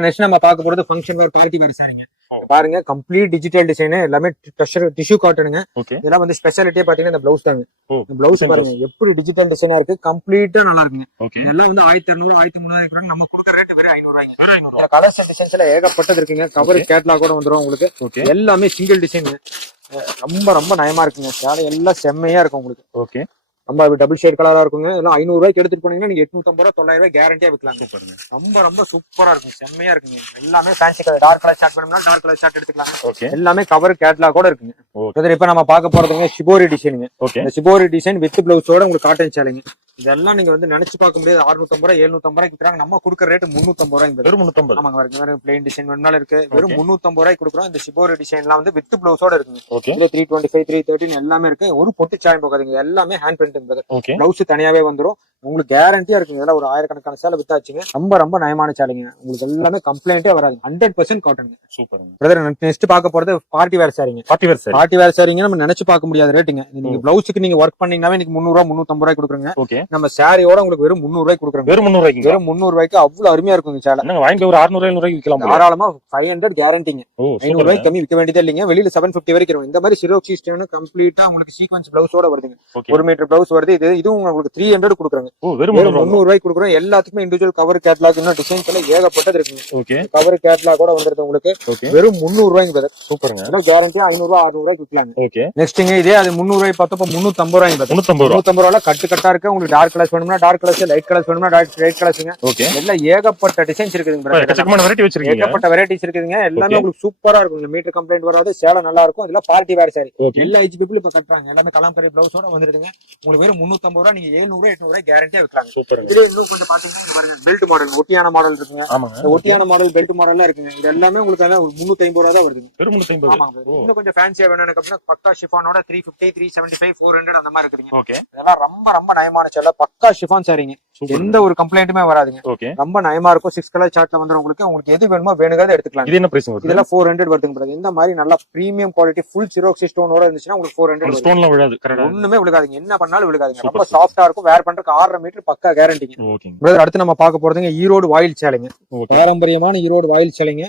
Next நம்ம பார்க்க போறது ஃபங்க்ஷன் வேர் பார்ட்டி வேர் சாரிங்க. பாருங்க கம்ப்ளீட் டிஜிட்டல் டிசைன் எல்லாமே டிஷ்யூ காட்டனுங்க. இதெல்லாம் வந்து ஸ்பெஷாலிட்டியே பாத்தீங்கன்னா இந்த பிளவுஸ் தாங்க. பிளவுஸ் பாருங்க எப்படி டிஜிட்டல் டிசைனா இருக்கு, கம்ப்ளீட்டா நல்லா இருக்குங்க. இதெல்லாம் வந்து 1200 1300 நம்ம கொடுக்குற ரேட் வெறும் 500 ரூபாய்ங்க. கலர்ஸ் டிசைன்ஸ்ல ஏகப்பட்டது இருக்குங்க. கவர் கேட்லாக் கூட வந்துரும் உங்களுக்கு. எல்லாமே சிங்கிள் டிசைன். ரொம்ப ரொம்ப நயமா இருக்குங்க. சேலை எல்லாம் செம்மையா இருக்கும் உங்களுக்கு. நம்ம டபுள் ஷேட் கலரா இருக்குங்க. எல்லாம் 500 ரூபாய்க்கு எடுத்துட்டு போனீங்கன்னா நீங்க 850 ரூபாய் 900 ரூபாய் கேரண்டியா விற்கலாம். ரொம்ப ரொம்ப சூப்பரா இருக்கும், செம்மையா இருக்குங்க. எல்லாமே fancy colour, dark colour short வேணும்னா டார்க் கலர் ஷார்ட் எடுத்துக்கலாம். எல்லாமே கவர் கேட்லாக் கூட இருக்குங்க. இப்ப நம்ம பார்க்க போறதுங்க ஷிபோரி டிசைனுங்க. இந்த ஷிபோரி டிசைன் வித் பிளவுஸோட உங்களுக்கு காட்டன் சேலைங்க. இதெல்லாம் நீங்க வந்து நினைச்சு பார்க்க முடியாது. 650 ரூபாய் 750 ரூபாய்க்கு விற்கிறாங்க. நம்ம கொடுக்குற ரேட் 350 ரூபாய். வெறும் 350. ஆமாங்க, பிளைன் டிசைன் வேணாலும் இருக்கு. வெறும் 350 ரூபாய்க்கு கொடுக்குறோம். இந்த ஷிபோரி டிசைன் எல்லாம் வந்து வித் பிளவுஸோட இருக்குங்க. 325 313 எல்லாமே இருக்கு. ஒரு பொட்டு சாயம் போகாதுங்க. எல்லாமே ஹேண்ட் பிரிண்ட். பிளவுஸ் தனியாவே வந்துரும். உங்களுக்கு கேரண்டியா இருக்குங்க. இதெல்லாம் ஒரு ஆயிரக்கணக்கான சேலை வித்தாச்சுங்க. ரொம்ப ரொம்ப நயமான சேலைங்க. உங்களுக்கு எல்லாமே கம்ப்ளைண்டே வராது. 100% காட்டன். Super brother. நெக்ஸ்ட் பார்க்க போறது பார்ட்டி வேர் சாரிங்க. பார்ட்டி வேர் சாரிங்க நம்ம நினைச்சு பார்க்க முடியாத ரேட்டுங்க. நீங்க பிளவுஸுக்கு நீங்க ஒர்க் பண்ணீங்கன்னாவே இன்னைக்கு 300 ரூபாய் 350 ரூபாய் கொடுக்குறோங்க. நம்ம சாரியோட உங்களுக்கு வெறும் 300 ரூபாய்க்கு கொடுக்குறோம். வெறும் 300 ரூபாய்க்கு அவ்வளவு அருமையா இருக்குங்க சேலை. வாங்கி ஒரு 600 700 ரூபாய்க்கு விற்கலாம். தாராளமா 500 கேரண்டிங்க. 500 ரூபாய்க்கு கம்மி விற்க வேண்டியதே இல்லைங்க. வெளியில 750 வரைக்கும். இந்த மாதிரி சிரோக்ஸி ஸ்டோன் கம்ப்ளீட்டா உங்களுக்கு சீக்வென்ஸ் பிளவுஸோட வருதுங்க. 1 மீட்டர் பிளவுஸ் வருது. இதுவும் உங்களுக்கு 300 கொடுக்குறாங்க. வெறும் 300 ரூபாய்க்கு கொடுக்குறோம். எல்லாத்துக்குமே இண்டிவிஜுவல் கவர் கேட்லாக் இன்னும் டிசைன்ஸ் எல்லாம் ஏகப்பட்டது இருக்குங்க. கவர் கேட்லாக் கூட வந்துருது உங்களுக்கு. வெறும் 300 ரூபாய்க்கு பிரதர். சூப்பருங்க. கேரண்டியா 500 ரூபாய் 600 ரூபாய்க்கு விற்கலாங்க. நெக்ஸ்ட்ங்க இதே அது 300 ரூபாய் பார்த்தப்ப 350 ரூபாய். 350 ரூபாய்ல கட்டு கட்டா இருக்கு. உங்களுக்கு டார்க் கலர்ஸ் வேணும்னா டார்க் கலர்ஸ், லைட் கலர்ஸ் வேணும்னா லைட் கலர்ஸ்ங்க. எல்லாம் ஏகப்பட்ட டிசைன்ஸ் இருக்குதுங்க. ஏகப்பட்ட வெரைட்டிஸ் இருக்குதுங்க. எல்லாமே உங்களுக்கு சூப்பரா இருக்கும். மீட்டர் கம்ப்ளைண்ட் வராது. சேலை நல்லா இருக்கும். இதெல்லாம் பார்ட்டி வேர் சாரி. எல்லா ஏஜ் பீப்புள் இப்ப கட்டுறாங்க. எல்லாமே கலாம்கரி பிளவுஸோட வந்துருதுங்க. உங்களுக்கு வெறும் 350 ரூபாய். நீங்க 700 800 ரூபாய் கேரண்டியா விற்கலாம். இதுல இன்னும் கொஞ்சம் பாத்தீங்கன்னா பாருங்க பெல்ட் மாடல், ஒட்டியான மாடல் இருக்குங்க. ஒட்டியான மாடல் பெல்ட் மாடல்லாம் இருக்குங்க. இது எல்லாமே உங்களுக்கு 350 ரூபாய் தான் வருதுங்க. இன்னும் கொஞ்சம் ஃபேன்சியா வேணும் அப்படின்னா பக்கா ஷிஃபானோட 350 375 400 அந்த மாதிரி இருக்குங்க. இதெல்லாம் ரொம்ப ரொம்ப நயமான சேலை. பக்கா ஷிஃபான் சாரிங்க. எந்த ஒரு கம்ப்ளைண்ட்டுமே வராதுங்க. ரொம்ப நயமா இருக்கும். 6 கலர் சார்ட்ல வந்துரும். உங்களுக்கு எது வேணுமோ வேணுங்கிறத எடுத்துக்கலாம். இது என்ன பிரைஸ் வருது? இதெல்லாம் 400 வருதுங்க. இந்த மாதிரி நல்ல பிரீமியம் குவாலிட்டி ஃபுல் சிரோக்ஸி ஸ்டோனோட இருந்துச்சுன்னா உங்களுக்கு 400. ஸ்டோன்லாம் விழாது. ஒண்ணுமே விழுகாதுங்க. என்ன பண்ணாலும் விழுகாதுங்க. ரொம்ப சாஃப்ட்டா இருக்கும். வேர் பண்றதுக்கு 1.5 மீட்டர் பக்கா கேரண்டிங்க. பிரதர் அடுத்து நம்ம பார்க்க போறதுங்க ஈரோடு வாயில் சேலைங்க. பாரம்பரியமான ஈரோடு வாயில் சேலைங்க.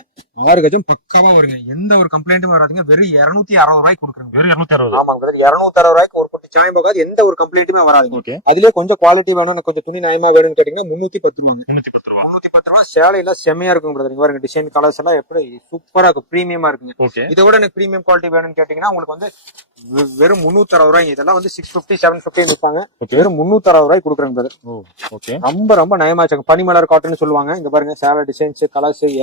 6 கஜம் பக்காவா வருங்க. எந்த ஒரு கம்ப்ளைண்ட்டுமே வராதுங்க. வெறும் 260 ரூபாய்க்கு கொடுக்குறோம். வெறும் 260. ஆமாங்க பிரதர். 260 ரூபாய்க்கு ஒரு பொட்டு சாயம் போகாது. எந்த ஒரு கம்ப்ளைண்ட்டுமே வராதுங்க. அதுலயே கொஞ்சம் குவாலிட்டி வேணும், கொஞ்சம் துணி நயமா வேணும்னு கேட்டீங்கன்னா 310 ரூபாங்க. 310 ரூபாய். சேலை எல்லாம் செமையா இருக்கும் பிரதர். இங்க பாருங்க டிசைன் கலர்ஸ் எல்லாம் எப்படி சூப்பரா இருக்கும். பிரீமியமா இருக்குங்க. இதோட எனக்கு பிரீமியம் குவாலிட்டி வேணும்னு கேட்டீங்கன்னா உங்களுக்கு வந்து வெறும் 360 ரூபாய். இதெல்லாம் வந்து 650 750 இருப்பாங்க. வெறும் 360 ரூபாய் கொடுக்குறாங்க பிரதர். ரொம்ப ரொம்ப நயமாச்சு. பனிமலர் காட்டன் சொல்லுவாங்க. இங்க பாருங்க சேலை டிசைன்ஸ் கலர்ஸ்